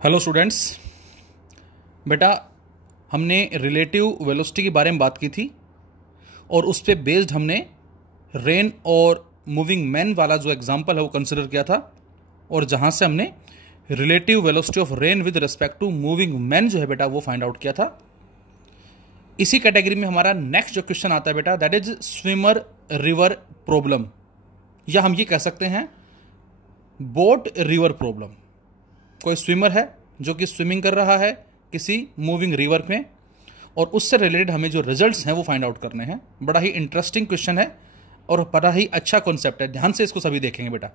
Hello students. बेटा, हमने relative velocity के बारे में बात की थी और उस पर बेस्ड हमने रेन और मूविंग मैन वाला जो एग्जांपल है वो कंसिडर किया था, और जहां से हमने relative velocity of rain with respect to moving man जो है बेटा वो फाइंड आउट किया था। इसी कैटेगरी में हमारा नेक्स्ट जो क्वेश्चन आता है बेटा, that is swimmer river problem, या हम ये कह सकते हैं बोट रिवर प्रॉब्लम। कोई स्विमर है जो कि स्विमिंग कर रहा है किसी मूविंग रिवर में, और उससे रिलेटेड हमें जो रिजल्ट्स हैं वो फाइंड आउट करने हैं। बड़ा ही इंटरेस्टिंग क्वेश्चन है और बड़ा ही अच्छा कॉन्सेप्ट है। ध्यान से इसको सभी देखेंगे बेटा।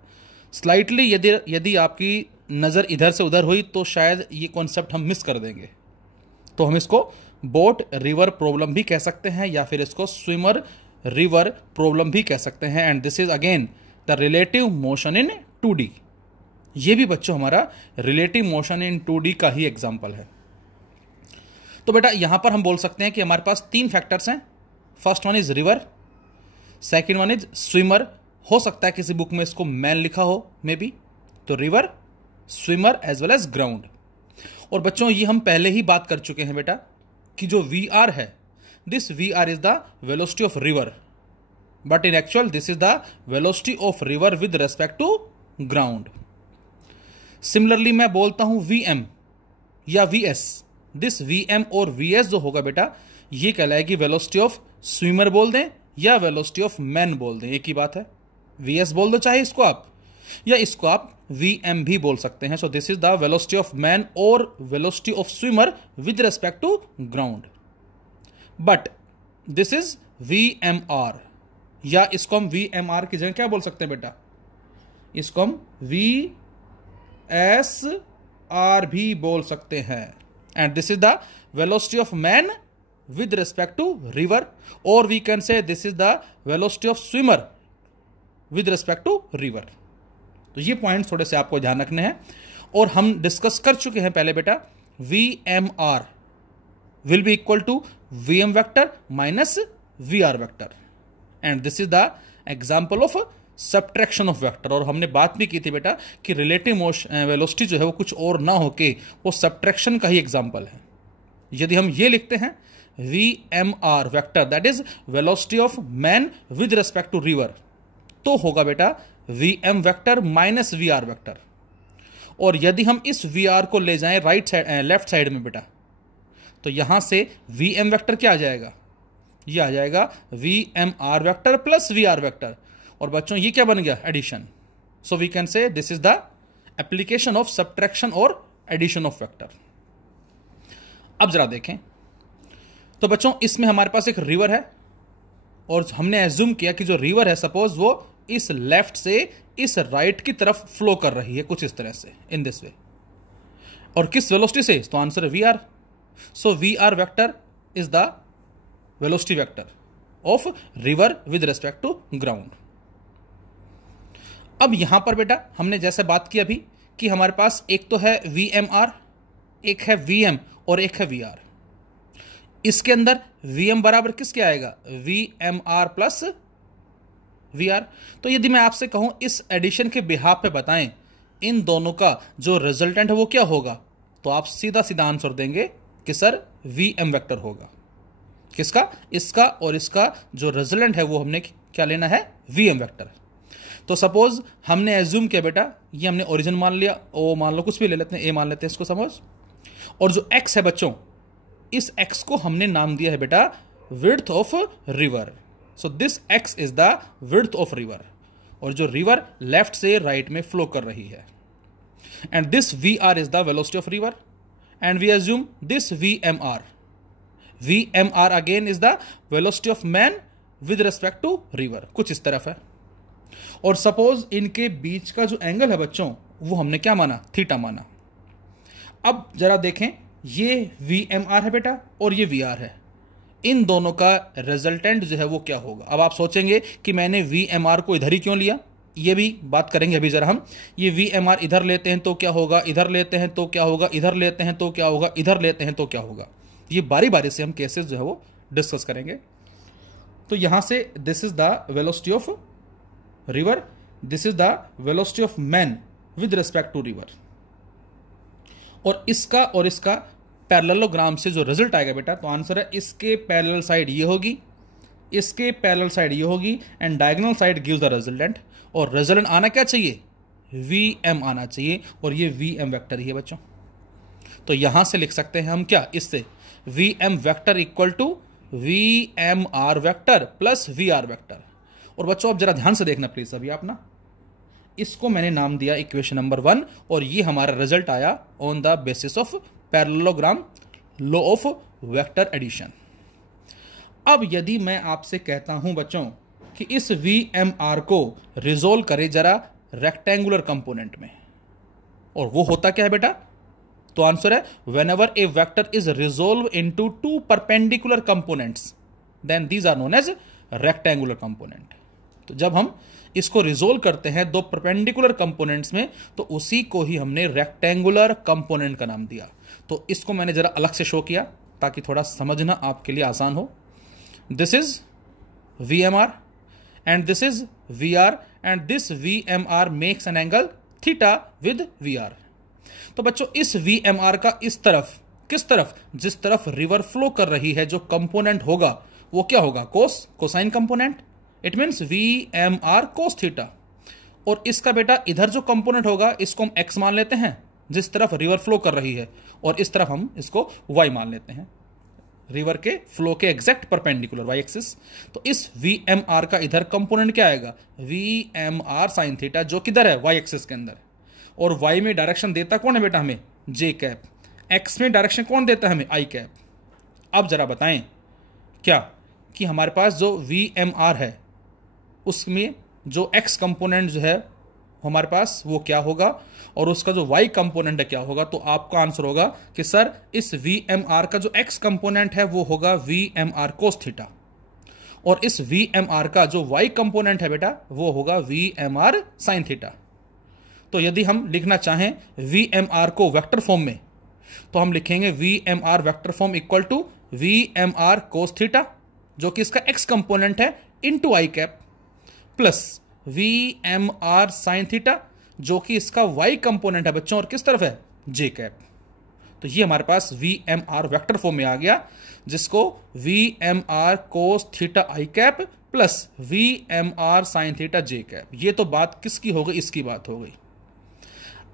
स्लाइटली यदि आपकी नज़र इधर से उधर हुई तो शायद ये कॉन्सेप्ट हम मिस कर देंगे। तो हम इसको बोट रिवर प्रॉब्लम भी कह सकते हैं या फिर इसको स्विमर रिवर प्रॉब्लम भी कह सकते हैं। And this is again the relative motion in 2D। ये भी बच्चों हमारा रिलेटिव मोशन इन 2D का ही एग्जाम्पल है। तो बेटा यहां पर हम बोल सकते हैं कि हमारे पास तीन फैक्टर्स हैं। First one is river, second one is swimmer. हो सकता है किसी बुक में इसको मैन लिखा हो मे बी, तो river, swimmer as well as ground. और बच्चों ये हम पहले ही बात कर चुके हैं बेटा कि जो VR है, this VR is the velocity of river, but in actual this is the velocity of river with respect to ground. Similarly मैं बोलता हूं VM या VS। दिस VM और VS जो होगा बेटा ये कहलाएगी वेलोसिटी ऑफ स्विमर बोल दें या वेलोसिटी ऑफ मैन बोल दें, एक ही बात है। VS बोल दो चाहे इसको आप, या इसको आप VM भी बोल सकते हैं। So this is the velocity of man और velocity of swimmer with respect to ground. But this is VMR, या इसको हम VMR की जगह क्या बोल सकते हैं बेटा, इसको हम VSR भी बोल सकते हैं। And this is the velocity of man with respect to river, और we can say this is the velocity of swimmer with respect to river. तो ये पॉइंट थोड़े से आपको ध्यान रखने हैं, और हम डिस्कस कर चुके हैं पहले बेटा। VMR will be equal to VM vector minus VR vector, and this is the example of subtraction of vector. और हमने बात भी की थी बेटा कि रिलेटिव वेलोसिटी जो है वो कुछ और ना होके वो सब्ट्रैक्शन का ही एग्जाम्पल है। यदि हम ये लिखते हैं VMR vector that is velocity of man with respect to river, तो होगा बेटा VM vector minus VR vector. और यदि हम इस VR को ले जाएं राइट साइड लेफ्ट साइड में बेटा, तो यहां से VM वेक्टर क्या आ जाएगा, ये आ जाएगा VMR vector plus VR vector. और बच्चों ये क्या बन गया, addition. So we can say this is the application of subtraction और एडिशन ऑफ वेक्टर। अब जरा देखें तो बच्चों इसमें हमारे पास एक रिवर है, और हमने एज्यूम किया कि जो रिवर है सपोज वो इस लेफ्ट से इस राइट की तरफ फ्लो कर रही है कुछ इस तरह से, इन दिस वे। और किस वेलोसिटी से, तो आंसर है VR। So VR vector is the velocity vector of river with respect to ground. अब यहां पर बेटा हमने जैसे बात की अभी कि हमारे पास एक तो है VMR, एक है VM और एक है VR। इसके अंदर VM बराबर किसके आएगा, VMR प्लस VR। तो यदि मैं आपसे कहूं इस एडिशन के बिहाफ पे बताएं इन दोनों का जो रिजल्टेंट है वो क्या होगा, तो आप सीधा सीधा आंसर देंगे कि सर VM वेक्टर होगा। किसका, इसका, और इसका जो रिजल्टेंट है वो हमने क्या लेना है, VM वेक्टर। तो सपोज हमने एज्यूम किया बेटा, ये हमने ओरिजिन मान लिया, ओ मान लो कुछ भी ले लेते हैं, ए मान लेते हैं इसको सपोज। और जो x है बच्चों, इस x को हमने नाम दिया है बेटा width of river. So this x is the width of river, और जो रिवर लेफ्ट से राइट में फ्लो कर रही है। And this VR is the velocity of river, and we assume this VMR। VMR again is the velocity of man with respect to river, कुछ इस तरफ है। और सपोज इनके बीच का जो एंगल है बच्चों वो हमने क्या माना, थीटा माना। अब जरा देखें, ये VMR है बेटा और ये VR है, इन दोनों का रिजल्टेंट जो है वो क्या होगा। अब आप सोचेंगे कि मैंने VMR को इधर ही क्यों लिया, ये भी बात करेंगे अभी जरा हम। ये VMR इधर लेते हैं तो क्या होगा, इधर लेते हैं तो क्या होगा, इधर लेते हैं तो क्या होगा, इधर लेते हैं तो क्या होगा। ये बारी बारी से हम केसेस जो है वो डिस्कस करेंगे। तो यहां से this is the velocity of river, this is the velocity of man with respect to river. और इसका पैरेललोग्राम से जो रिजल्ट आएगा बेटा, तो आंसर है इसके पैरेलल साइड ये होगी, इसके पैरेलल साइड ये होगी, and diagonal side gives the resultant. और रिजल्टेंट आना क्या चाहिए, VM आना चाहिए, और ये VM वेक्टर ही है बच्चों। तो यहां से लिख सकते हैं हम क्या, इससे VM vector equal to VMR vector plus VR vector. और बच्चों अब जरा ध्यान से देखना प्लीज, अभी आप ना, इसको मैंने नाम दिया इक्वेशन नंबर 1, और ये हमारा रिजल्ट आया on the basis of parallelogram, law of vector addition. अब यदि मैं आपसे कहता हूं बच्चों कि इस VMR को रिजोल्व करें जरा रेक्टेंगुलर कंपोनेंट में, और वो होता क्या है बेटा, तो आंसर है whenever a vector is resolve into two perpendicular components then these are known as rectangular component. तो जब हम इसको रिजोल्व करते हैं दो परपेंडिकुलर कंपोनेंट्स में, तो उसी को ही हमने रेक्टेंगुलर कंपोनेंट का नाम दिया। तो इसको मैंने जरा अलग से शो किया ताकि थोड़ा समझना आपके लिए आसान हो। This is VMR and this is VR and this VMR makes an angle theta with VR। तो बच्चों इस VMR का इस तरफ, किस तरफ, जिस तरफ रिवर फ्लो कर रही है जो कंपोनेंट होगा वो क्या होगा, cosine component. It means VMR cos theta. और इसका बेटा इधर जो कंपोनेंट होगा इसको हम x मान लेते हैं जिस तरफ रिवर फ्लो कर रही है, और इस तरफ हम इसको y मान लेते हैं, रिवर के फ्लो के एग्जैक्ट परपेंडिकुलर y एक्सिस। तो इस VMR का इधर कंपोनेंट क्या आएगा, VMR sin थीटा, जो किधर है, y एक्सिस के अंदर। और y में डायरेक्शन देता कौन है बेटा हमें, j कैप। x में डायरेक्शन कौन देता है हमें, i कैप। अब जरा बताएं क्या कि हमारे पास जो VMR है उसमें जो x कंपोनेंट जो है हमारे पास वो क्या होगा, और उसका जो y कंपोनेंट है क्या होगा। तो आपका आंसर होगा कि सर इस VMR का जो x कंपोनेंट है वो होगा VMR cos थीटा, और इस VMR का जो y कंपोनेंट है बेटा वो होगा VMR sin थीटा। तो यदि हम लिखना चाहें VMR को वेक्टर फॉर्म में, तो हम लिखेंगे VMR vector form equal to VMR cos theta, जो कि इसका x कंपोनेंट है, into i cap, plus VMR sin theta, जो कि इसका y कंपोनेंट है बच्चों, और किस तरफ है, j कैप। तो ये हमारे पास VMR वेक्टर फॉर्म में आ गया, जिसको VMR cos theta i cap plus VMR sin theta j cap. ये तो बात किसकी हो गई, इसकी बात हो गई।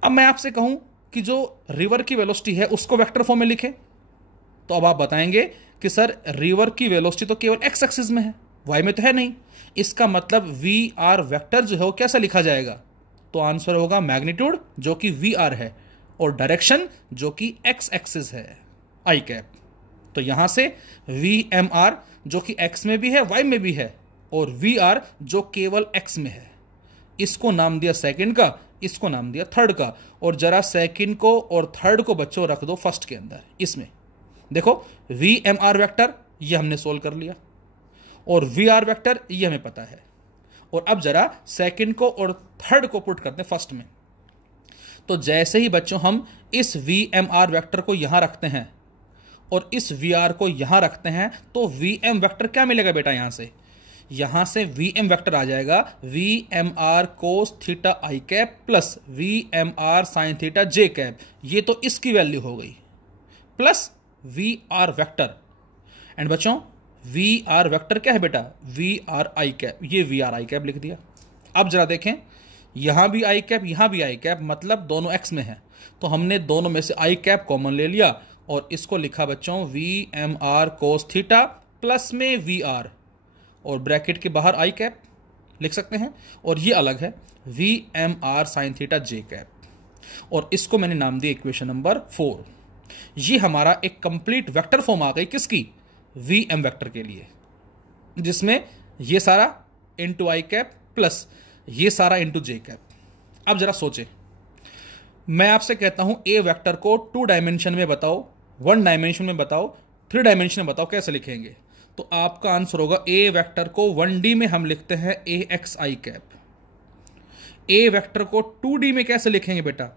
अब मैं आपसे कहूं कि जो रिवर की वेलोसिटी है उसको वेक्टर फॉर्म में लिखें, तो अब आप बताएंगे कि सर रिवर की वेलोसिटी तो केवल x एक्सिस में है, y में तो है नहीं। इसका मतलब VR वेक्टर जो है वो कैसा लिखा जाएगा, तो आंसर होगा मैग्नीट्यूड जो कि VR है, और डायरेक्शन जो कि x एक्सिस है, i कैप। तो यहां से VMR जो कि x में भी है y में भी है, और VR जो केवल x में है, इसको नाम दिया सेकंड का, इसको नाम दिया थर्ड का। और जरा सेकंड को और थर्ड को बच्चों रख दो फर्स्ट के अंदर। इसमें देखो VMR वेक्टर ये हमने सोल्व कर लिया, और VR वेक्टर ये हमें पता है। और अब जरा सेकंड को और थर्ड को पुट करते हैं फर्स्ट में। तो जैसे ही बच्चों हम इस VMR वेक्टर को यहां रखते हैं और इस VR को यहां रखते हैं, तो VM वेक्टर क्या मिलेगा बेटा, यहां से VM वेक्टर आ जाएगा VMR cos theta i cap plus VMR sin theta j cap. ये तो इसकी वैल्यू हो गई, प्लस VR वेक्टर। एंड बच्चों VR वेक्टर क्या है बेटा, VR i कैप, ये VR i कैप लिख दिया। अब जरा देखें, यहां भी i कैप, यहां भी i कैप, मतलब दोनों x में है, तो हमने दोनों में से i कैप कॉमन ले लिया और इसको लिखा बच्चों VMR cos थीटा प्लस में VR, और ब्रैकेट के बाहर i कैप लिख सकते हैं, और ये अलग है VMR sin theta j cap. और इसको मैंने नाम दिया इक्वेशन नंबर 4। ये हमारा एक कंप्लीट वेक्टर फॉर्म आ गई किसकी, VM वेक्टर के लिए, जिसमें ये सारा इंटू i कैप प्लस ये सारा इंटू j कैप। अब जरा सोचें, मैं आपसे कहता हूं ए वेक्टर को 2 डायमेंशन में बताओ, 1 डायमेंशन में बताओ, 3 डायमेंशन में बताओ, कैसे लिखेंगे। तो आपका आंसर होगा ए वेक्टर को 1D में हम लिखते हैं AXi कैप। ए वेक्टर को 2D में कैसे लिखेंगे बेटा,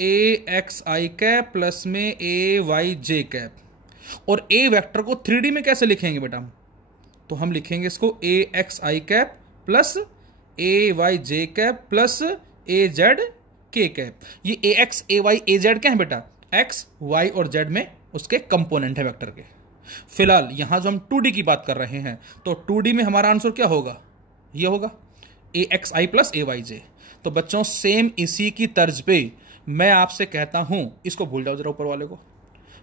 AXi कैप प्लस में AYJ कैप। और ए वेक्टर को 3D में कैसे लिखेंगे बेटा, तो हम लिखेंगे इसको AXi cap plus AYJ cap plus AZK cap. ये AX AY AZ क्या है बेटा, एक्स वाई और जेड में उसके कंपोनेंट है वेक्टर के। फिलहाल यहां जो हम 2D की बात कर रहे हैं तो 2D में हमारा आंसर क्या होगा, ये होगा AXI प्लस AYJ। तो बच्चों सेम इसी की तर्ज पे मैं आपसे कहता हूं, इसको भूल जाओ जरा ऊपर वाले को,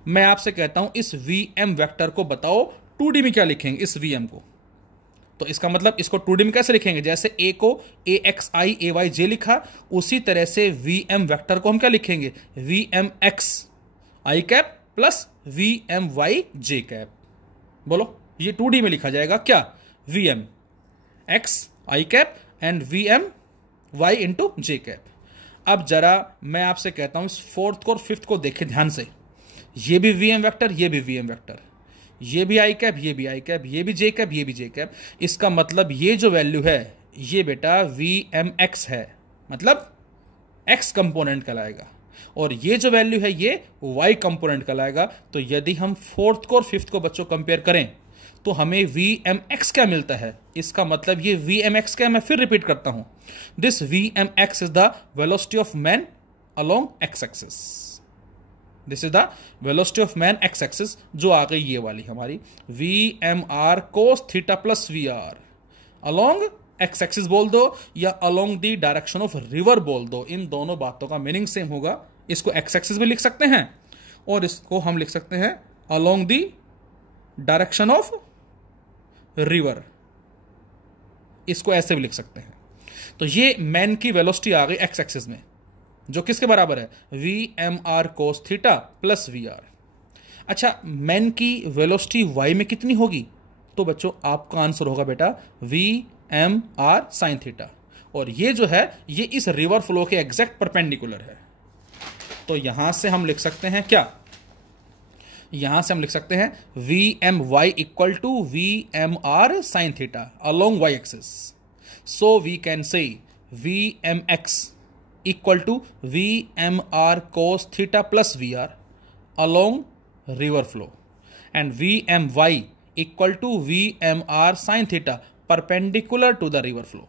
मैं आपसे कहता हूं इस VM वेक्टर को बताओ 2D में क्या लिखेंगे इस VM को। तो इसका मतलब इसको 2D में कैसे लिखेंगे, जैसे A को AXI AYJ लिखा उसी तरह से VM वेक्टर को हम क्या लिखेंगे, VMX I cap plus VMYJ cap. बोलो ये 2D में लिखा जाएगा क्या, VMX I cap and VMY into J cap. अब जरा मैं आपसे कहता हूं इस 4th और 5th को देखें ध्यान से, ये भी VM वेक्टर, ये भी VM वेक्टर, ये भी I कैप, ये भी I कैप, ये भी J कैप, ये भी J कैप। इसका मतलब ये जो वैल्यू है ये बेटा VMX है, मतलब X कंपोनेंट कहलाएगा, और ये जो वैल्यू है ये Y कंपोनेंट कहलाएगा। तो यदि हम 4th को और 5th को बच्चों कंपेयर करें तो हमें VMX क्या मिलता है, इसका मतलब ये VMX क्या, मैं फिर रिपीट करता हूं, this VMX is the velocity of man along x axis, this is the velocity of man x axis, जो आ गई ये वाली हमारी VMR cos theta plus VR along x axis बोल दो या along the direction of river बोल दो, इन दोनों बातों का मीनिंग सेम होगा। इसको एक्स एक्सिस भी लिख सकते हैं और इसको हम लिख सकते हैं along the direction of river, इसको ऐसे भी लिख सकते हैं। तो ये मैन की वेलोसिटी आ गई एक्स एक्सिस में, जो किसके बराबर है, VMR cos theta plus VR। अच्छा मैन की वेलोसिटी वाई में कितनी होगी, तो बच्चों आपका आंसर होगा बेटा VMR sin थीटा, और ये जो है ये इस रिवर फ्लो के एग्जैक्ट परपेंडिकुलर है। तो यहां से हम लिख सकते हैं क्या, यहां से हम लिख सकते हैं VMY equal to VMR sin theta along Y axis. So we can say VMX equal to VMR cos theta plus VR along river flow and VMY equal to VMR sin theta perpendicular to the river flow.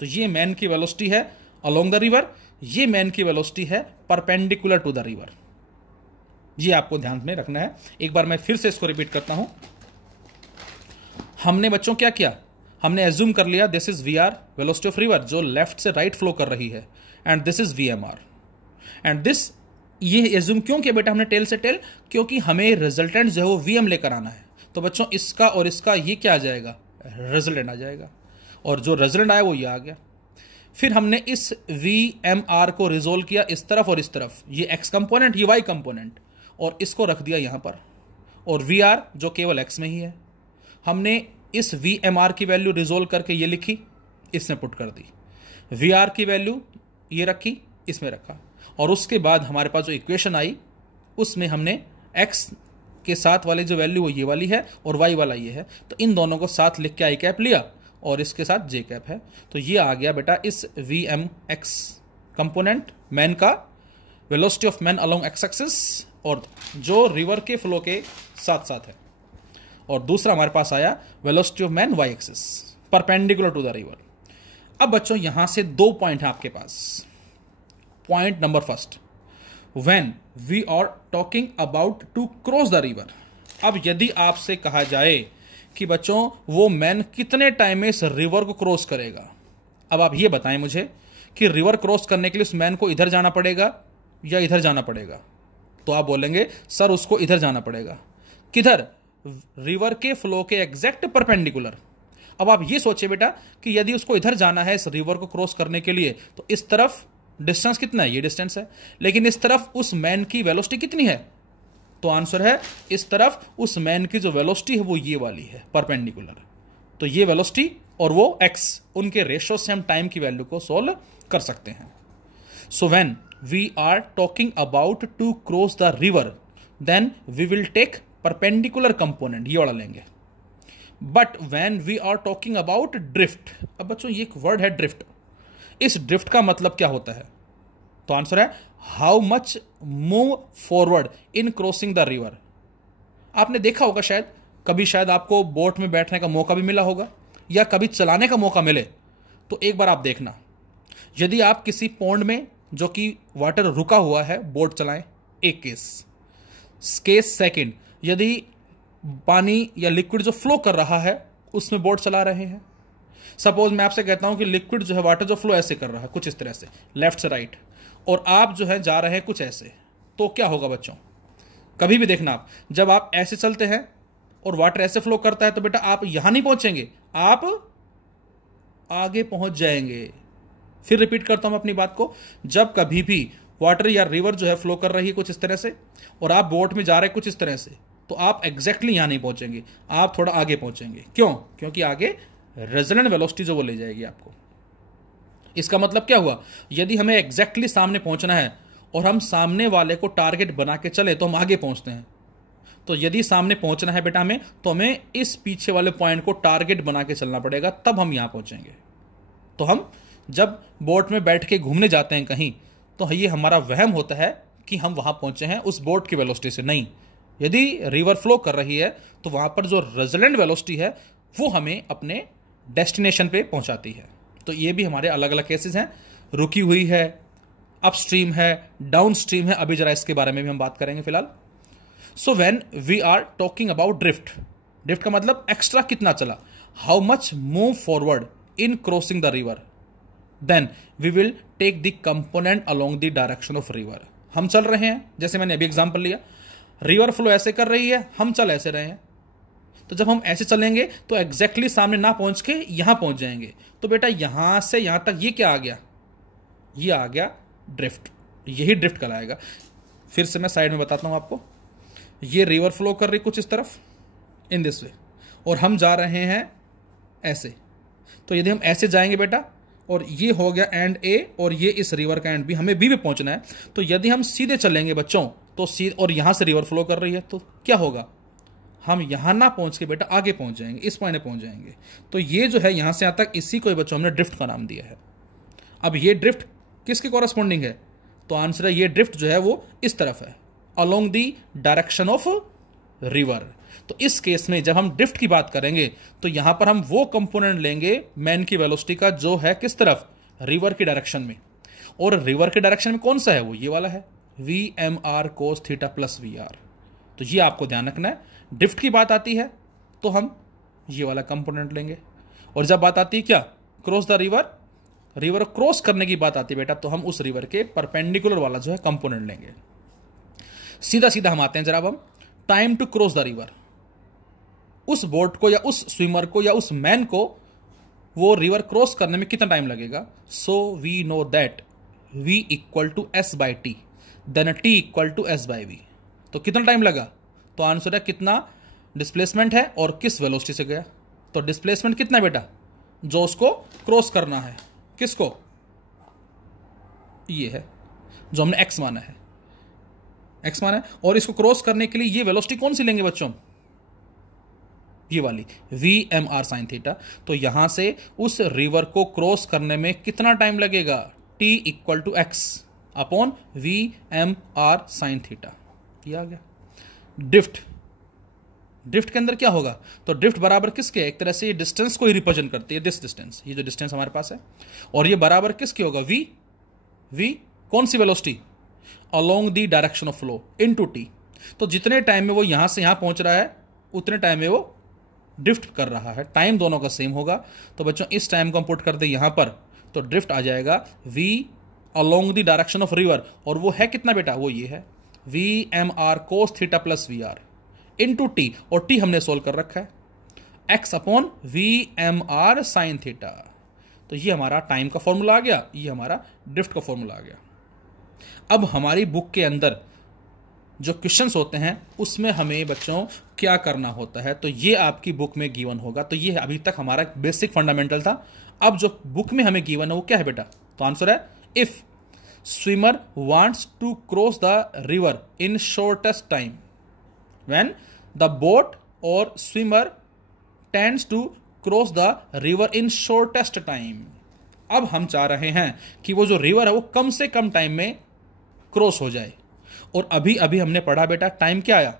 तो ये man की velocity है along the river, ये man की velocity है perpendicular to the river, ये आपको ध्यान में रखना है। एक बार मैं फिर से इसको रिपीट करता हूं। हमने बच्चों क्या किया, हमने एज्यूम कर लिया this is VR velocity of river जो लेफ्ट से राइट फ्लो कर रही है, and this is VMR and this, ये एज्यूम क्यों किया बेटा हमने टेल से टेल, क्योंकि हमें रिजल्टेंट जो है वो VM लेकर आना है। तो बच्चों इसका और इसका ये क्या आ जाएगा, रिजल्टेंट आ जाएगा, और जो रिजल्टेंट आया वो ये आ गया। फिर हमने इस VMR को रिजोल्व किया इस तरफ और इस तरफ, ये X कंपोनेंट ये Y कंपोनेंट, और इसको रख दिया यहां पर, और VR जो केवल X में ही है, हमने इस VMR की वैल्यू रिजोल्व करके ये लिखी, इसमें पुट कर दी, VR की वैल्यू ये रखी, इसमें रखा, और उसके बाद हमारे पास जो इक्वेशन आई उसमें हमने X के साथ वाली जो वैल्यू वो ये वाली है और Y वाला ये है, तो इन दोनों को साथ लिख के I कैप लिया और इसके साथ J कैप है। तो ये आ गया बेटा इस VMX कंपोनेंट मैन का velocity of man along x axis, और जो रिवर के फ्लो के साथ साथ है, और दूसरा हमारे पास आया velocity of man Y axis perpendicular to the river. अब बच्चों यहां से 2 पॉइंट है आपके पास। Point number first, when we are talking about to cross the river. अब यदि आपसे कहा जाए कि बच्चों वो मैन कितने टाइम में इस रिवर को क्रॉस करेगा, अब आप ये बताएं मुझे कि रिवर क्रॉस करने के लिए उस मैन को इधर जाना पड़ेगा या इधर जाना पड़ेगा, तो आप बोलेंगे सर उसको इधर जाना पड़ेगा। किधर, रिवर के फ्लो के एग्जैक्ट परपेंडिकुलर। अब आप ये सोचिए बेटा कि यदि उसको इधर जाना है इस रिवर को क्रॉस करने के लिए, तो इस तरफ डिस्टेंस कितना है, ये डिस्टेंस है, लेकिन इस तरफ उस मैन की वेलोसिटी कितनी है, तो आंसर है इस तरफ उस मैन की जो वेलोसिटी है वो ये वाली है परपेंडिकुलर। तो ये वेलोसिटी और वो x, उनके रेशो से हम टाइम की वैल्यू को सोल्व कर सकते हैं। So when we are talking about to cross the river then we will take perpendicular component, ये वाला लेंगे। But when we are talking about drift, अब बच्चों ये एक वर्ड है ड्रिफ्ट, इस ड्रिफ्ट का मतलब क्या होता है, तो आंसर है how much move forward in crossing the river. आपने देखा होगा शायद, कभी शायद आपको बोट में बैठने का मौका भी मिला होगा या कभी चलाने का मौका मिले, तो एक बार आप देखना, यदि आप किसी पॉन्ड में जो कि वाटर रुका हुआ है बोट चलाएं, एक केस। केस सेकंड, यदि पानी या लिक्विड जो फ्लो कर रहा है उसमें बोट चला रहे हैं। सपोज मैं आपसे कहता हूं कि लिक्विड जो है, वाटर जो फ्लो ऐसे कर रहा है कुछ इस तरह से लेफ्ट से राइट, और आप जो है जा रहे हैं कुछ ऐसे, तो क्या होगा बच्चों? कभी भी देखना आप, जब आप ऐसे चलते हैं और वाटर ऐसे फ्लो करता है तो बेटा आप यहां नहीं पहुंचेंगे, आप आगे पहुंच जाएंगे। फिर रिपीट करता हूं अपनी बात को, जब कभी भी वाटर या रिवर जो है फ्लो कर रही है कुछ इस तरह से और आप बोट में जा रहे हैं कुछ इस तरह से, तो आप एग्जैक्टली यहां नहीं पहुंचेंगे, आप थोड़ा आगे पहुंचेंगे। क्यों? क्योंकि आगे रेजोनेंट वेलोसिटी जो वो ले जाएगी आपको। इसका मतलब क्या हुआ? यदि हमें एग्जैक्टली सामने पहुंचना है और हम सामने वाले को टारगेट बना के चले तो हम आगे पहुंचते हैं। तो यदि सामने पहुंचना है बेटा हमें, तो हमें इस पीछे वाले पॉइंट को टारगेट बना के चलना पड़ेगा, तब हम यहां पहुंचेंगे। तो हम जब बोट में बैठ के घूमने जाते हैं कहीं, तो ये हमारा वहम होता है कि हम वहां पहुंचे हैं उस बोट की वेलोसिटी से। नहीं, यदि रिवर फ्लो कर रही है तो वहां पर जो रिजल्टेंट वेलोसिटी है वो हमें अपने डेस्टिनेशन पे पहुंचाती है। तो ये भी हमारे अलग अलग केसेस हैं, रुकी हुई है, अपस्ट्रीम है, डाउनस्ट्रीम है, अभी जरा इसके बारे में भी हम बात करेंगे फिलहाल। So when we are talking about drift, drift का मतलब एक्स्ट्रा कितना चला, how much move forward in crossing the river, then we will take the component along the direction of river. हम चल रहे हैं, जैसे मैंने अभी एग्जांपल लिया, रिवर फ्लो ऐसे कर रही है, हम चल ऐसे रहे हैं, तो जब हम ऐसे चलेंगे तो एग्जैक्टली सामने ना पहुंच के यहां पहुंच जाएंगे। तो बेटा यहां से यहां तक ये क्या आ गया? ये आ गया ड्रिफ्ट। यही ड्रिफ्ट कहलाएगा। फिर से मैं साइड में बताता हूं आपको। ये रिवर फ्लो कर रही कुछ इस तरफ इन दिस वे, और हम जा रहे हैं ऐसे। तो यदि हम ऐसे जाएंगे बेटा, और ये हो गया एंड ए और ये इस रिवर का एंड बी, हमें बी पे पहुंचना है। तो यदि हम सीधे चलेंगे बच्चों तो सीधे, और यहां से रिवर फ्लो कर रही है, तो क्या होगा? हम यहां ना पहुंच के बेटा आगे पहुंच जाएंगे, इस पॉइंट पे पहुंच जाएंगे। तो ये जो है यहां से यहां तक, इसी को बच्चों हमने ड्रिफ्ट का नाम दिया है। अब ये ड्रिफ्ट किसके कॉरेस्पॉन्डिंग है? तो आंसर है ये ड्रिफ्ट जो है वो इस तरफ है, along the direction of river. तो इस केस में जब हम ड्रिफ्ट की बात करेंगे तो यहां पर हम वो कंपोनेंट लेंगे मैन की वेलोसिटी का जो है किस तरफ? रिवर की डायरेक्शन में। और रिवर के डायरेक्शन में कौन सा है? वो ये वाला है, VMR cos theta plus VR। तो ये आपको ध्यान रखना है। ड्रिफ्ट की बात आती है तो हम ये वाला कंपोनेंट लेंगे, और जब बात आती है क्या? Cross the river, river cross करने की बात आती है बेटा, तो हम उस रिवर के परपेंडिकुलर वाला जो है कंपोनेंट लेंगे। सीधा सीधा हम आते हैं जरा, अब हम time to cross the river, उस बोट को या उस स्विमर को या उस मैन को वो रिवर क्रॉस करने में कितना टाइम लगेगा? So we know that V equal to S/T, then T equal to S/V। तो कितना टाइम लगा? तो आंसर है कितना डिस्प्लेसमेंट है और किस वेलोसिटी से गया। तो डिस्प्लेसमेंट कितना बेटा? जो उसको क्रॉस करना है, किसको? ये है जो हमने x माना है, x माना है, और इसको क्रॉस करने के लिए ये वेलोसिटी कौन सी लेंगे बच्चों? ये वाली VMR sin थीटा। तो यहां से उस रिवर को क्रॉस करने में कितना टाइम लगेगा? T equal to x upon VMR sin theta. ये आ गया ड्रिफ्ट। ड्रिफ्ट के अंदर क्या होगा? तो ड्रिफ्ट बराबर किसके? एक तरह से ये डिस्टेंस को ही रिप्रेजेंट करती है, दिस डिस्टेंस, ये जो डिस्टेंस हमारे पास है, और ये बराबर किसकी होगा? V कौन सी velocity? Along the direction of flow into T। तो जितने टाइम में वो यहां से यहां पहुंच रहा है उतने टाइम में वो ड्रिफ्ट कर रहा है। टाइम दोनों का सेम होगा। तो बच्चों इस टाइम को हम पुट कर दें यहां पर, तो ड्रिफ्ट आ जाएगा V along the direction of river, और वो है कितना बेटा? वो ये है VMR cos theta plus VR into T, और T हमने सोल्व कर रखा है, x upon VMR sin theta. तो ये हमारा टाइम का फॉर्मूला आ गया, ये हमारा ड्रिफ्ट का फॉर्मूला आ गया। अब हमारी बुक के अंदर जो क्वेश्चंस होते हैं उसमें हमें बच्चों क्या करना होता है, तो ये आपकी बुक में गिवन होगा। तो ये अभी तक हमारा बेसिक फंडामेंटल था। अब जो बुक में हमें गिवन है वो क्या है बेटा? तो आंसर है if swimmer wants to cross the river in shortest time, when the boat और swimmer tends to cross the river in shortest time. अब हम चाह रहे हैं कि वो जो रिवर है वो कम से कम टाइम में क्रॉस हो जाए, और अभी अभी हमने पढ़ा बेटा टाइम क्या आया?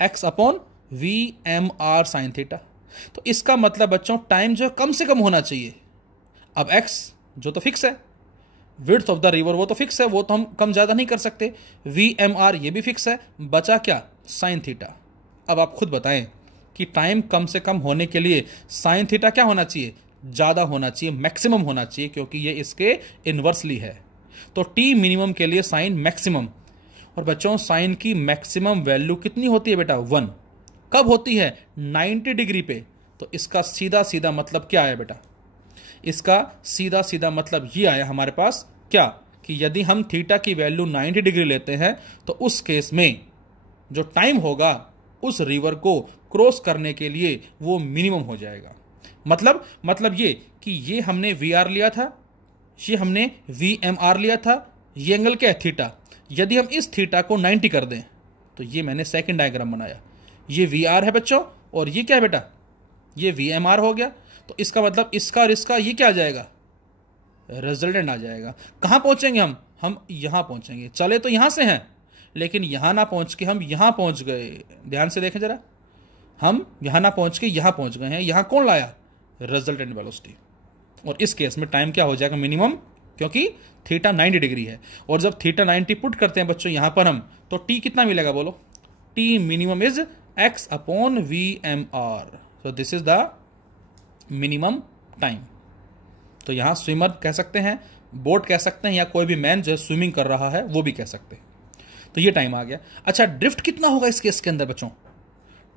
x upon VMR sin theta. तो इसका मतलब बच्चों टाइम जो कम से कम होना चाहिए। अब x जो तो फिक्स है, विड्थ ऑफ द रिवर वो तो फिक्स है, वो तो हम कम ज़्यादा नहीं कर सकते। VMR ये भी फिक्स है, बचा क्या, साइन थीटा। अब आप खुद बताएं कि टाइम कम से कम होने के लिए साइन थीटा क्या होना चाहिए, ज़्यादा होना चाहिए, मैक्सिमम होना चाहिए, क्योंकि ये इसके इन्वर्सली है। तो टी मिनिमम के लिए साइन मैक्सिमम। और बच्चों साइन की मैक्सिमम वैल्यू कितनी होती है बेटा, 1। कब होती है, 90 डिग्री पे। तो इसका सीधा सीधा मतलब क्या आया बेटा, इसका सीधा सीधा मतलब ये आया हमारे पास क्या, कि यदि हम थीटा की वैल्यू 90 डिग्री लेते हैं तो उस केस में जो टाइम होगा उस रिवर को क्रॉस करने के लिए वो मिनिमम हो जाएगा। मतलब ये कि ये हमने VR लिया था, ये हमने VMR लिया था, ये एंगल क्या है, थीटा। यदि हम इस थीटा को 90 कर दें तो ये मैंने सेकंड डायग्राम बनाया, ये VR है बच्चों, और ये क्या है बेटा, ये VMR हो गया। तो इसका मतलब इसका और इसका ये क्या आ जाएगा, रिजल्टेंट आ जाएगा। कहाँ पहुंचेंगे हम यहाँ पहुंचेंगे। चले तो यहाँ से हैं, लेकिन यहाँ ना पहुंच के हम यहाँ पहुंच गए। ध्यान से देखें जरा, हम यहाँ ना पहुंच के यहाँ पहुंच गए हैं। यहाँ कौन लाया, रिजल्टेंट वेलोसिटी। और इस केस में टाइम क्या हो जाएगा, मिनिमम, क्योंकि थीटा 90 डिग्री है। और जब थीटा 90 पुट करते हैं बच्चों यहाँ पर हम, तो टी कितना मिलेगा बोलो, T minimum is x/VMR। So this is the minimum time. तो यहाँ स्विमर कह सकते हैं, बोट कह सकते हैं, या कोई भी मैन जो स्विमिंग कर रहा है वो भी कह सकते हैं। तो ये टाइम आ गया। अच्छा ड्रिफ्ट कितना होगा इस केस के अंदर बच्चों,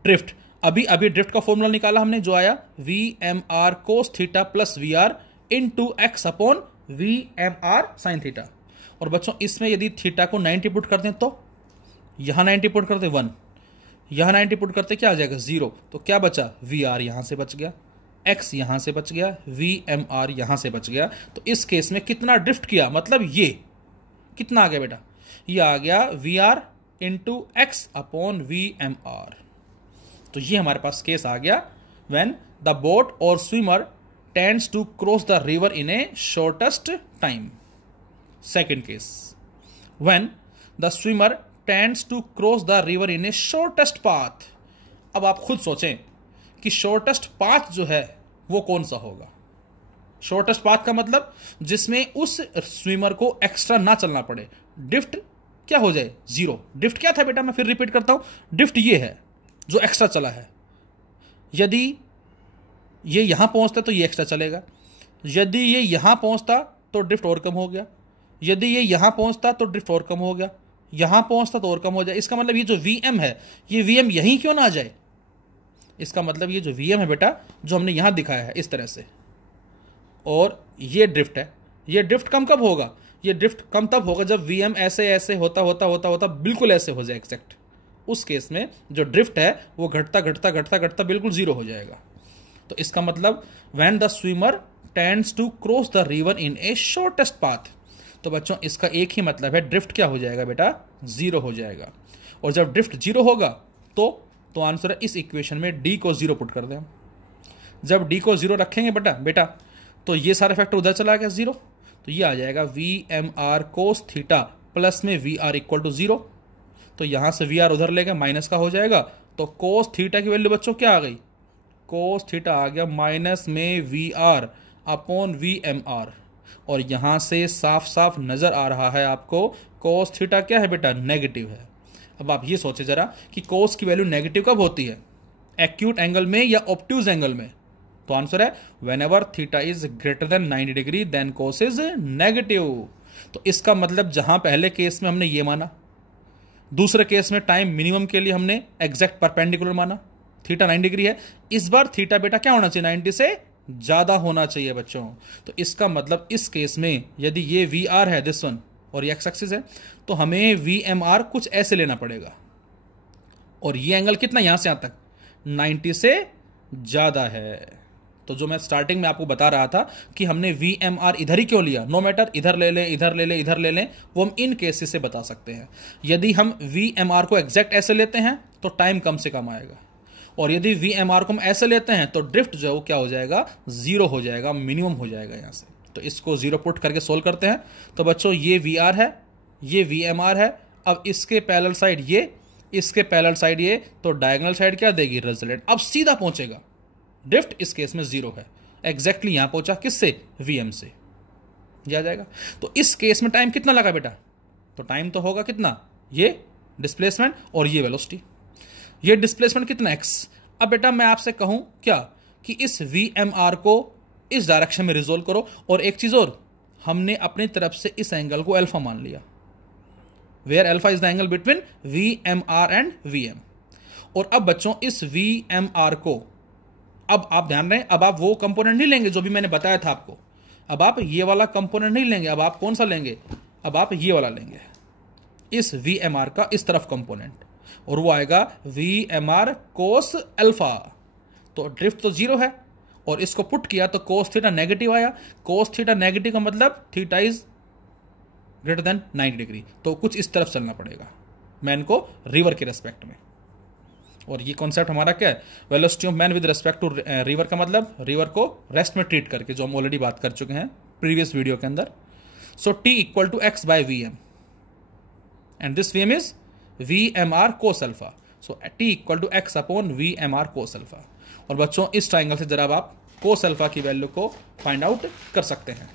ड्रिफ्ट अभी ड्रिफ्ट का फॉर्मूला निकाला हमने, जो आया VMR cos theta plus VR into x/VMR sine theta. और बच्चों इसमें यदि थीटा को 90 पुट कर दें तो यहाँ 90 पुट करते 1, यहाँ 90 पुट करते क्या आ जाएगा, 0। तो क्या बचा, VR यहाँ से बच गया, x यहाँ से बच गया, VMR यहाँ से बच गया। तो इस केस में कितना ड्रिफ्ट किया, मतलब ये कितना आ गया बेटा, ये आ गया VR इंटू x/VMR। तो ये हमारे पास केस आ गया व्हेन द बोट और swimmer tends to cross the river in a shortest time. Second case, when the swimmer tends to cross the river in a shortest path. अब आप खुद सोचें कि शॉर्टेस्ट पाथ जो है वो कौन सा होगा। शॉर्टेस्ट पाथ का मतलब जिसमें उस स्विमर को एक्स्ट्रा ना चलना पड़े, ड्रिफ्ट क्या हो जाए, 0। ड्रिफ्ट क्या था बेटा, मैं फिर रिपीट करता हूं, ड्रिफ्ट ये है जो एक्स्ट्रा चला है। यदि ये यहां पहुंचता तो ये एक्स्ट्रा चलेगा, यदि ये यहां पहुंचता तो ड्रिफ्ट और कम हो गया, यदि ये यहां पहुंचता तो ड्रिफ्ट और कम हो गया, यहां पहुंचता तो और कम हो जाए। इसका मतलब ये जो VM है, ये VM यहीं क्यों ना आ जाए। इसका मतलब ये जो VM है बेटा, जो हमने यहां दिखाया है इस तरह से, और ये ड्रिफ्ट है, ये ड्रिफ्ट कम कब होगा, ये ड्रिफ्ट कम तब होगा जब VM ऐसे ऐसे होता होता होता होता बिल्कुल ऐसे हो जाए एग्जैक्ट। उस केस में जो ड्रिफ्ट है वो घटता घटता घटता घटता बिल्कुल 0 हो जाएगा। तो इसका मतलब when the swimmer tends to cross the river in a shortest path. तो बच्चों इसका एक ही मतलब है, ड्रिफ्ट क्या हो जाएगा बेटा, 0 हो जाएगा। और जब ड्रिफ्ट 0 होगा तो आंसर है इस इक्वेशन में D को 0 पुट कर दें। जब D को 0 रखेंगे बेटा तो ये सारे फैक्टर उधर चला गया 0, तो ये आ जाएगा VMR cos थीटा प्लस में VR इक्वल टू 0। तो यहां से VR उधर लेगा, माइनस का हो जाएगा। तो cos थीटा की वैल्यू बच्चों क्या आ गई, cos थीटा आ गया माइनस में VR अपॉन VMR। और यहां से साफ साफ नजर आ रहा है आपको cos थीटा क्या है बेटा, नेगेटिव है। अब आप ये सोचे जरा कि cos की वैल्यू नेगेटिव कब होती है, एक्यूट एंगल में या ऑब्ट्यूज एंगल में। तो आंसर है whenever theta is greater than 90 degree then cos is negative. तो इसका मतलब जहां पहले केस में हमने ये माना, दूसरे केस में टाइम मिनिमम के लिए हमने एग्जैक्ट परपेंडिकुलर माना, थीटा 90 डिग्री है। इस बार थीटा बेटा क्या होना चाहिए, 90 से ज्यादा होना चाहिए बच्चों। तो इसका मतलब इस केस में यदि ये VR है दिस वन और ये एक्स एक्सिस है, तो हमें VMR कुछ ऐसे लेना पड़ेगा। और ये एंगल कितना, यहां से यहां तक 90 से ज्यादा है। तो जो मैं स्टार्टिंग में आपको बता रहा था कि हमने VMR इधर ही क्यों लिया, नो मैटर इधर ले लें इधर ले लें इधर ले लें, वो हम इन केसेस से बता सकते हैं। यदि हम VMR को एग्जैक्ट ऐसे लेते हैं तो टाइम कम से कम आएगा, और यदि VMR को हम ऐसे लेते हैं तो ड्रिफ्ट जो वो क्या हो जाएगा, 0 हो जाएगा, मिनिमम हो जाएगा यहाँ से। तो इसको 0 पुट करके सोल्व करते हैं। तो बच्चों ये VR है, ये VMR है। अब इसके पैरेलल साइड ये, इसके पैरेलल साइड ये, तो डायगोनल साइड क्या देगी, रिजल्टेंट। अब सीधा पहुंचेगा, ड्रिफ्ट इस केस में 0 है, एग्जैक्टली यहां पहुंचा किससे, VM से। ये आ जाएगा। तो इस केस में टाइम कितना लगा बेटा? तो टाइम तो होगा कितना, ये डिस्प्लेसमेंट और ये वेलोसिटी। ये डिस्प्लेसमेंट कितना x। अब बेटा मैं आपसे कहूं क्या कि इस VMR को इस डायरेक्शन में रिजोल्व करो, और एक चीज और, हमने अपनी तरफ से इस एंगल को अल्फा मान लिया, where alpha is the angle between VMR and VM। और अब बच्चों इस VMR को, अब आप ध्यान रहे, अब आप वो कंपोनेंट नहीं लेंगे जो भी मैंने बताया था आपको, अब आप ये वाला कंपोनेंट नहीं लेंगे, अब आप कौन सा लेंगे, अब आप ये वाला लेंगे, इस VMR का इस तरफ कंपोनेंट, और वो आएगा VMR कोस अल्फा। तो ड्रिफ्ट तो 0 है, और इसको पुट किया तो कोस थीटा नेगेटिव आया। कोस थीटा नेगेटिव का मतलब theta is greater than 90 degree, तो कुछ इस तरफ चलना पड़ेगा मैन को रिवर के रेस्पेक्ट में। और ये कॉन्सेप्ट हमारा क्या है, velocity of man with respect to river का मतलब रिवर को रेस्ट में ट्रीट करके, जो हम ऑलरेडी बात कर चुके हैं प्रीवियस वीडियो के अंदर। So T equal to x by VM, and this VM is VMR cos alpha. So T equal to x upon VMR cos alpha. और बच्चों इस ट्राइंगल से जरा आप कोस अल्फा की वैल्यू को फाइंड आउट कर सकते हैं।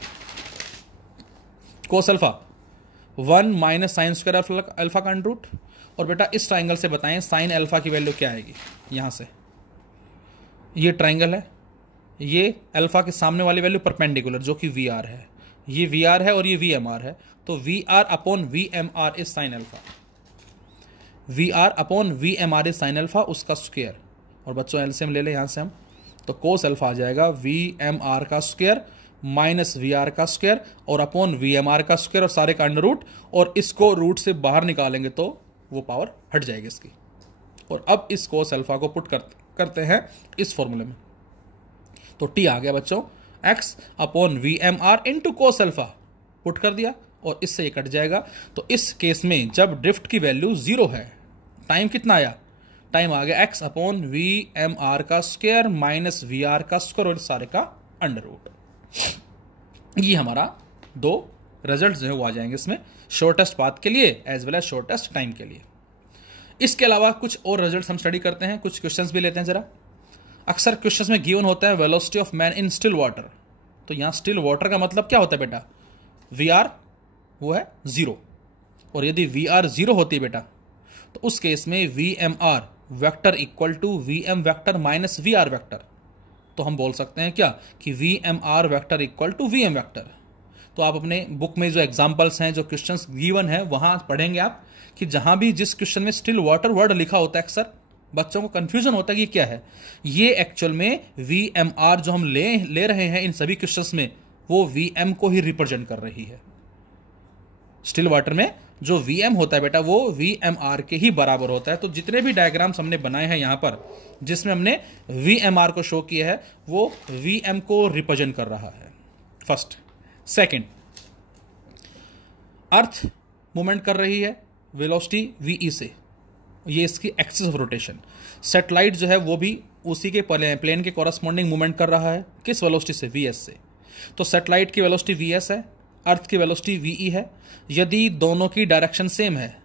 Cos alpha 1 minus sine square alpha का अंडर रूट। और बेटा इस ट्राइंगल से बताएं साइन अल्फा की वैल्यू क्या आएगी। यहां से ये ट्राइंगल है, ये अल्फा के सामने वाली वैल्यू परपेंडिकुलर जो कि VR है, ये VR है और ये VMR है, तो VR upon VMR is sine alpha, VR upon VMR is sine alpha, उसका स्क्वायर। और बच्चों एलसीएम ले लें यहां से हम, तो कोस अल्फा आ जाएगा VMR का स्क्वायर माइनस VR का स्क्वायर और अपॉन VMR का स्क्वायर और सारे का अंडर रूट, और इसको रूट से बाहर निकालेंगे तो वो पावर हट जाएगी इसकी। और अब इस कोस अल्फा को पुट करते हैं इस फॉर्मूले में, तो T आ गया बच्चों x upon VMR into cos alpha, put कर दिया और इससे ये कट जाएगा। तो इस केस में जब ड्रिफ्ट की वैल्यू 0 है, टाइम कितना आया, टाइम आ गया x अपॉन VMR का स्क्वायर माइनस VR का स्क्वायर और सारे का अंडर रूट। ये हमारा दो रिजल्ट जो है वो आ जाएंगे इसमें, शॉर्टेस्ट पाथ के लिए as well as shortest time के लिए। इसके अलावा कुछ और रिजल्ट्स हम स्टडी करते हैं, कुछ क्वेश्चंस भी लेते हैं जरा। अक्सर क्वेश्चंस में गिवन होता है velocity of man in still water, तो यहां स्टिल वाटर का मतलब क्या होता है बेटा, VR वो है 0, और यदि VR 0 होती है बेटा तो उस केस में VMR vector equal to VM vector minus VR vector, तो हम बोल सकते हैं क्या कि VMR vector equal to VM vector. तो आप अपने बुक में जो एग्जांपल्स हैं, जो क्वेश्चंस गिवन है, वहां पढ़ेंगे आप कि जहां भी जिस क्वेश्चन में स्टिल वाटर वर्ड लिखा होता है, अक्सर बच्चों को कंफ्यूजन होता है कि क्या है, ये एक्चुअल में VMR जो हम ले रहे हैं इन सभी क्वेश्चंस में, वो VM को ही रिप्रेजेंट कर रही है। स्टिल वाटर में जो VM होता है बेटा वो VMR के ही बराबर होता है। तो जितने भी डायग्राम्स हमने बनाए हैं यहां पर जिसमें हमने VMR को शो किया है, वो VM को रिप्रेजेंट कर रहा है। फर्स्ट। सेकंड, अर्थ मूवमेंट कर रही है वेलोसिटी VE से, ये इसकी एक्सिस ऑफ रोटेशन। सैटेलाइट जो है वो भी उसी के प्लेन के कॉरस्पॉन्डिंग मूवमेंट कर रहा है, किस वेलोसिटी से, VS से। तो सैटेलाइट की वेलोसिटी VS है, अर्थ की वेलोसिटी VE है। यदि दोनों की डायरेक्शन सेम है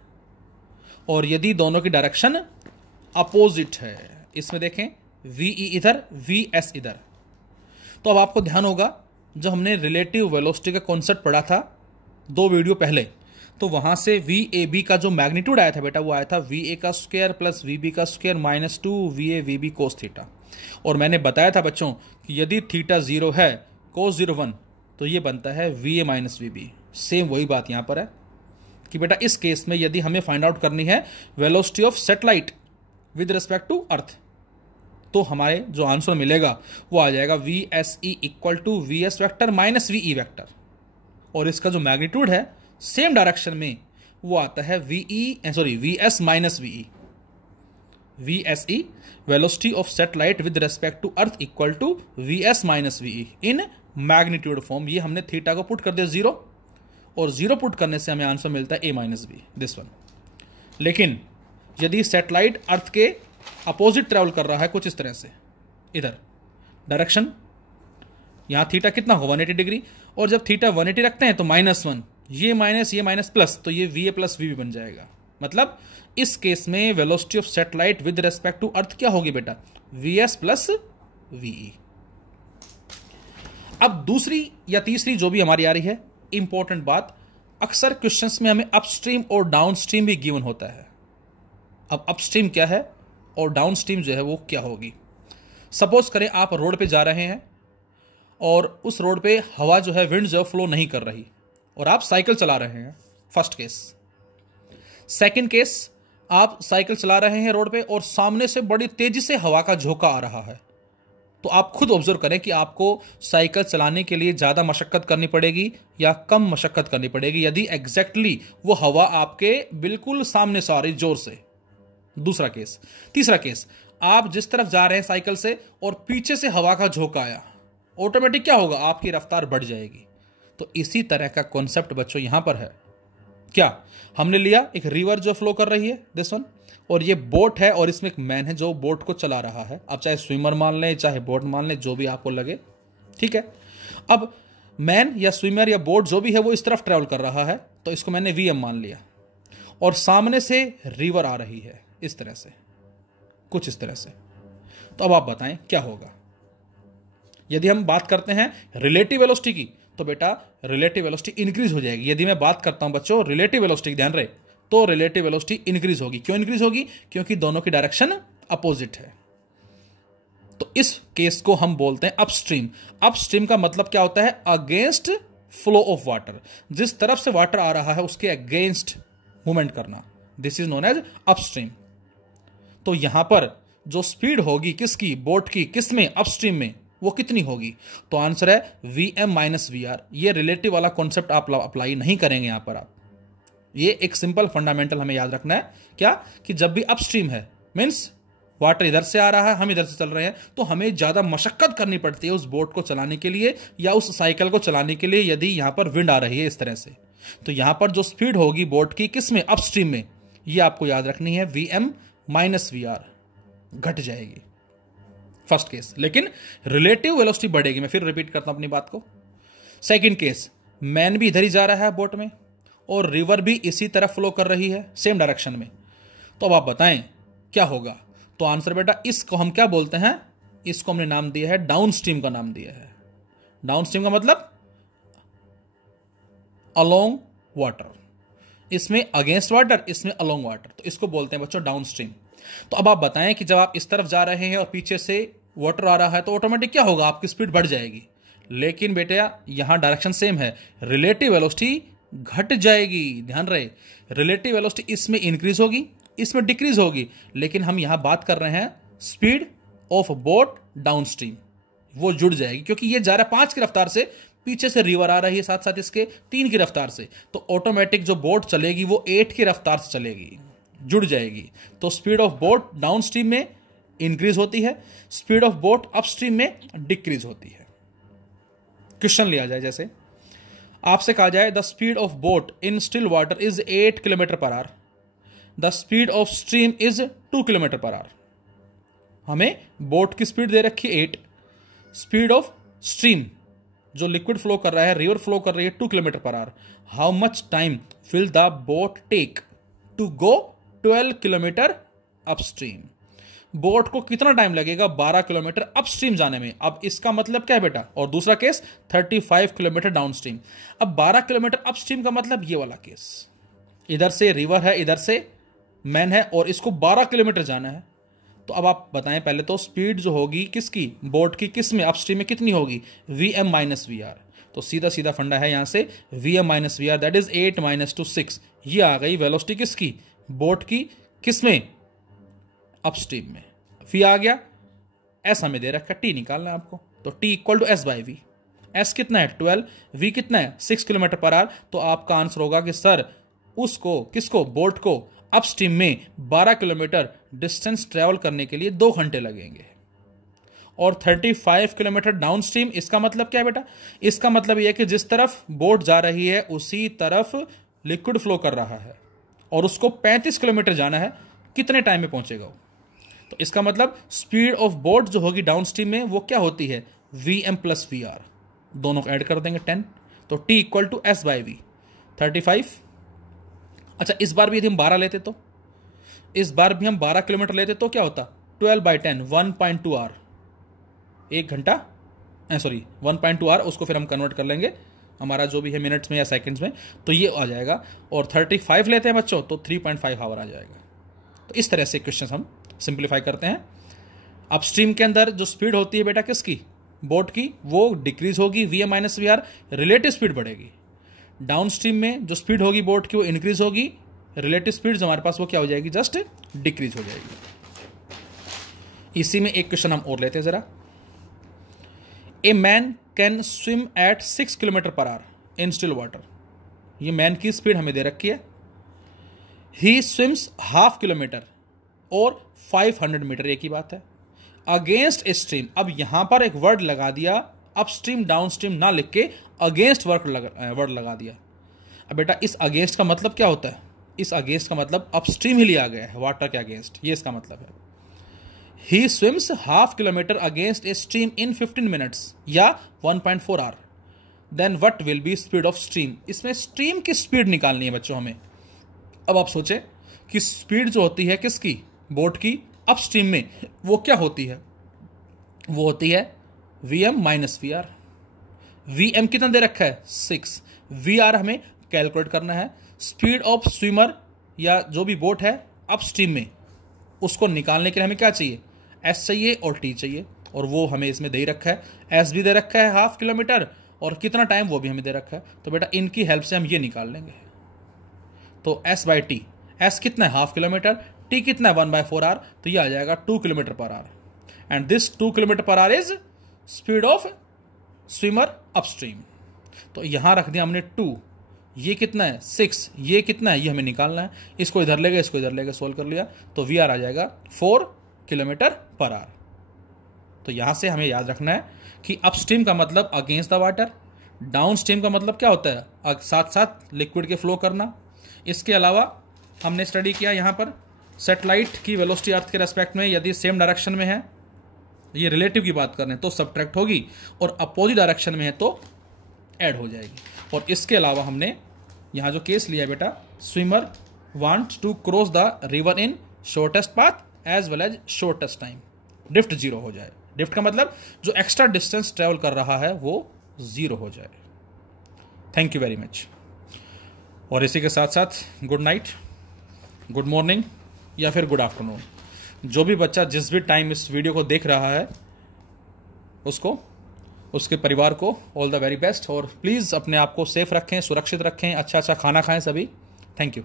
और यदि दोनों की डायरेक्शन अपोजिट है, इसमें देखें VE इधर VS इधर, तो अब आपको ध्यान होगा जो हमने रिलेटिव वेलोसिटी का कॉन्सेप्ट पढ़ा था 2 वीडियो पहले, तो वहां से VAB का जो मैग्नीट्यूड आया था बेटा वो आया था VA का स्क्वायर प्लस VB का square minus 2 VA VB cos theta. और मैंने बताया था बच्चों कि यदि थीटा 0 है, कोस 0 1, तो ये बनता है VA माइनस VB। सेम वही बात यहां पर है कि बेटा इस केस में यदि हमें फाइंड आउट करनी है velocity of satellite with respect to earth, तो हमारे जो आंसर मिलेगा वो आ जाएगा VSE equal to VS vector minus VE vector, और इसका जो मैग्नीट्यूड है सेम डायरेक्शन में वो आता है VS minus VE। VSE velocity of satellite with respect to earth equal to VS minus VE in magnitude form. ये हमने थीटा को पुट कर दिया 0, और 0 पुट करने से हमें आंसर मिलता है A minus B, this one. लेकिन यदि सैटेलाइट अर्थ के अपोजिट ट्रेवल कर रहा है कुछ इस तरह से, इधर डायरेक्शन, यहां थीटा कितना हो 180 डिग्री, और जब थीटा 180 रखते हैं तो -1, ये माइनस प्लस, तो ये VA प्लस VB बन जाएगा। मतलब इस केस में velocity of satellite with respect to earth क्या होगी बेटा, VS प्लस VE। अब दूसरी या तीसरी जो भी हमारी आ रही है इंपॉर्टेंट बात, अक्सर क्वेश्चंस में हमें अपस्ट्रीम और डाउनस्ट्रीम भी गिवन होता है। अब अपस्ट्रीम क्या है और डाउनस्ट्रीम जो है वो क्या होगी। सपोज करें आप रोड पे जा रहे हैं और उस रोड पे हवा जो है, विंड जो फ्लो नहीं कर रही, और आप साइकिल चला रहे हैं। First case. सेकंड केस, आप साइकिल चला रहे हैं रोड पे और सामने से बड़ी तेजी से हवा का झोंका आ रहा है। तो आप खुद ऑब्जर्व करें कि आपको साइकिल चलाने के लिए ज़्यादा मशक्कत करनी पड़ेगी या कम मशक्कत करनी पड़ेगी यदि एग्जैक्टली वो हवा आपके बिल्कुल सामने से आ रही जोर से। दूसरा केस। तीसरा केस, आप जिस तरफ जा रहे हैं साइकिल से और पीछे से हवा का झोंका आया, ऑटोमेटिक क्या होगा, आपकी रफ्तार बढ़ जाएगी। तो इसी तरह का कॉन्सेप्ट बच्चों यहां पर है। क्या हमने लिया, एक रिवर जो फ्लो कर रही है, दिस वन, और ये बोट है और इसमें एक मैन है जो बोट को चला रहा है। आप चाहे स्विमर मान लें, चाहे बोट मान लें, जो भी आपको लगे, ठीक है। अब मैन या स्विमर या बोट जो भी है वो इस तरफ ट्रेवल कर रहा है, तो इसको मैंने वीएम मान लिया, और सामने से रिवर आ रही है इस तरह से, कुछ इस तरह से। तो अब आप बताएं क्या होगा। यदि हम बात करते हैं रिलेटिव वेलोसिटी की, तो बेटा रिलेटिव वेलोसिटी इंक्रीज हो जाएगी। यदि मैं बात करता हूं बच्चों रिलेटिव वेलोसिटी, ध्यान रहे, तो रिलेटिव वेलोसिटी इंक्रीज होगी। क्यों इंक्रीज होगी? क्योंकि दोनों की डायरेक्शन अपोजिट है। तो इस केस को हम बोलते हैं अपस्ट्रीम। अपस्ट्रीम का मतलब क्या होता है? Against flow of water. जिस तरफ से वाटर आ रहा है उसके अगेंस्ट मूवमेंट करना, this is known as upstream. तो यहां पर जो स्पीड होगी किसकी, बोट की, किसमें, अपस्ट्रीम में, वो कितनी होगी? तो आंसर है Vm माइनस VR। ये रिलेटिव वाला कॉन्सेप्ट आप अप्लाई नहीं करेंगे यहां पर। आप ये एक सिंपल फंडामेंटल हमें याद रखना है, क्या कि जब भी अपस्ट्रीम है, मीन्स वाटर इधर से आ रहा है, हम इधर से चल रहे हैं, तो हमें ज्यादा मशक्कत करनी पड़ती है उस बोट को चलाने के लिए या उस साइकिल को चलाने के लिए यदि यहां पर विंड आ रही है इस तरह से। तो यहां पर जो स्पीड होगी बोट की किसमें, अपस्ट्रीम में, ये आपको याद रखनी है Vm माइनस VR, घट जाएगी फर्स्ट केस। लेकिन रिलेटिव वेलोसिटी बढ़ेगी। मैं फिर रिपीट करता हूं अपनी बात को। सेकंड केस, मैन भी इधर ही जा रहा है बोट में और रिवर भी इसी तरफ फ्लो कर रही है सेम डायरेक्शन में। तो अब आप बताएं क्या होगा? तो आंसर बेटा, इसको हम क्या बोलते हैं? इसको हमने नाम दिया है, डाउन स्ट्रीम का नाम दिया है। डाउन स्ट्रीम का मतलब अलोंग वाटर, इसमें अगेंस्ट वाटर, इसमें अलोंग वाटर, तो इसको बोलते हैं बच्चों डाउन स्ट्रीम। तो अब आप बताएं कि जब आप इस तरफ जा रहे हैं और पीछे से वाटर आ रहा है तो ऑटोमेटिक क्या होगा, आपकी स्पीड बढ़ जाएगी। लेकिन बेटा यहां डायरेक्शन सेम है, रिलेटिव वेलोसिटी घट जाएगी। ध्यान रहे, रिलेटिव वेलोसिटी इसमें इंक्रीज होगी, इसमें डिक्रीज होगी। लेकिन हम यहां बात कर रहे हैं speed of boat down stream, वो जुड़ जाएगी क्योंकि ये जा रहा है 5 की रफ्तार से, पीछे से रिवर आ रही है साथ साथ इसके 3 की रफ्तार से, तो ऑटोमेटिक जो बोट चलेगी वो 8 की रफ्तार से चलेगी, जुड़ जाएगी। तो speed of boat down stream में इंक्रीज होती है, स्पीड ऑफ बोट अपस्ट्रीम में डिक्रीज होती है। क्वेश्चन लिया जाए, जैसे आपसे कहा जाए the speed of boat in still water is 8 kilometre per our, the speed of stream is 2 kilometre per our. हमें बोट की स्पीड दे रखी 8, स्पीड ऑफ स्ट्रीम जो लिक्विड फ्लो कर रहा है, रिवर फ्लो कर रही है 2 kilometre per hour. How much time will the boat take to go 12 kilometre upstream? Boat को कितना टाइम लगेगा 12 किलोमीटर अपस्ट्रीम जाने में? अब इसका मतलब क्या है बेटा? और दूसरा केस 35 किलोमीटर डाउनस्ट्रीम। अब 12 किलोमीटर अपस्ट्रीम का मतलब ये वाला केस, इधर से रिवर है, इधर से मैन है और इसको 12 किलोमीटर जाना है। तो अब आप बताएं पहले तो स्पीड जो होगी किसकी, बोट की, किस में, अपस्ट्रीम में कितनी होगी? Vm minus VR। तो सीधा सीधा फंडा है यहां से, Vm minus VR that is 8 minus 2 6। ये आ गई वेलोसिटी किसकी, बोट की, किसमें, अपस्ट्रीम में। V आ गया, S हमें दे रखा, T निकालना है आपको, तो T equal to S by V। S कितना है 12, V कितना है 6 किलोमीटर पर आवर। तो आपका आंसर होगा कि सर उसको, किसको, बोट को अपस्ट्रीम में 12 किलोमीटर डिस्टेंस ट्रेवल करने के लिए 2 घंटे लगेंगे। और 35 किलोमीटर डाउनस्ट्रीम, इसका मतलब क्या है बेटा? इसका मतलब यह है कि जिस तरफ बोट जा रही है उसी तरफ लिक्विड फ्लो कर रहा है और उसको 35 किलोमीटर जाना है, कितने टाइम में पहुंचेगा वो? तो इसका मतलब स्पीड ऑफ बोट जो होगी डाउनस्ट्रीम में वो क्या होती है, Vm प्लस VR। दोनों को ऐड कर देंगे 10, तो T equal to S by V 35। अच्छा, इस बार भी यदि हम 12 लेते तो, इस बार भी हम 12 किलोमीटर लेते तो क्या होता, 12 बाई 10 1.2 आवर, 1 घंटा, सॉरी 1.2 आवर, उसको फिर हम कन्वर्ट कर लेंगे हमारा जो भी है मिनट्स में या सेकंड्स में, तो ये आ जाएगा। और 35 लेते हैं बच्चों तो 3.5 आवर आ जाएगा। तो इस तरह से क्वेश्चन हम सिंप्लीफाई करते हैं। अपस्ट्रीम के अंदर जो स्पीड होती है बेटा किसकी, बोट की, वो डिक्रीज होगी, VM minus VR, relative speed बढ़ेगी। डाउन स्ट्रीम में जो स्पीड होगी बोट की वो इंक्रीज होगी, रिलेटिव स्पीड जो हमारे पास वो क्या हो जाएगी, जस्ट डिक्रीज हो जाएगी। इसी में एक क्वेश्चन हम और लेते हैं जरा। A man can swim at 6 kilometre per hour in still water. ये मैन की स्पीड हमें दे रखी है। ही स्विम्स हाफ किलोमीटर और 500 मीटर, एक ही बात है, अगेंस्ट ए स्ट्रीम। अब यहां पर एक वर्ड लगा दिया, अपस्ट्रीम डाउन स्ट्रीम ना लिख के अगेंस्ट वर्ड लगा दिया। अब बेटा इस अगेंस्ट का मतलब क्या होता है, इस अगेंस्ट का मतलब अपस्ट्रीम ही लिया गया है, वाटर के अगेंस्ट, ये इसका मतलब है। He swims half kilometre against a stream in 15 minutes या 1.4 hour, then what will be speed of stream. इसमें स्ट्रीम की स्पीड निकालनी है बच्चों हमें। अब आप सोचें कि स्पीड जो होती है किसकी, बोट की, अपस्ट्रीम में, वो क्या होती है, वो होती है VM माइनस VR। VM कितना दे रखा है, 6, VR हमें कैलकुलेट करना है। स्पीड ऑफ स्विमर या जो भी बोट है अपस्ट्रीम में, उसको निकालने के लिए हमें क्या चाहिए, S चाहिए और T चाहिए, और वो हमें इसमें दे रखा है। S भी दे रखा है हाफ किलोमीटर, और कितना टाइम वो भी हमें दे रखा है। तो बेटा इनकी हेल्प से हम ये निकाल लेंगे। तो S/T, S कितना है हाफ किलोमीटर, T कितना है 1/4 आवर, तो ये आ जाएगा 2 kilometre per our. And this 2 kilometre per our is speed of swimmer upstream. तो यहां रख दिया हमने 2, ये कितना है 6, ये कितना है, ये हमें निकालना है। इसको इधर लेगा, इसको इधर लेगा, सोल्व कर लिया तो VR आ जाएगा 4 किलोमीटर पर आवर। तो यहां से हमें याद रखना है कि अपस्ट्रीम का मतलब against the water, down stream का मतलब क्या होता है, साथ साथ लिक्विड के फ्लो करना। इसके अलावा हमने स्टडी किया यहाँ पर सैटेलाइट की वेलोसिटी अर्थ के रेस्पेक्ट में यदि सेम डायरेक्शन में है, ये रिलेटिव की बात कर रहे हैं, तो सब्ट्रैक्ट होगी, और अपोजिट डायरेक्शन में है तो ऐड हो जाएगी। और इसके अलावा हमने यहाँ जो केस लिया है बेटा, swimmer wants to cross the river in shortest path as well as shortest time, drift 0 हो जाए। ड्रिफ्ट का मतलब जो एक्स्ट्रा डिस्टेंस ट्रेवल कर रहा है वो 0 हो जाए। Thank you very much. और इसी के साथ साथ गुड नाइट, गुड मॉर्निंग या फिर गुड आफ्टरनून, जो भी बच्चा जिस भी टाइम इस वीडियो को देख रहा है उसको, उसके परिवार को ऑल द वेरी बेस्ट। और प्लीज़ अपने आप को सेफ रखें, सुरक्षित रखें, अच्छा अच्छा खाना खाएं सभी। Thank you.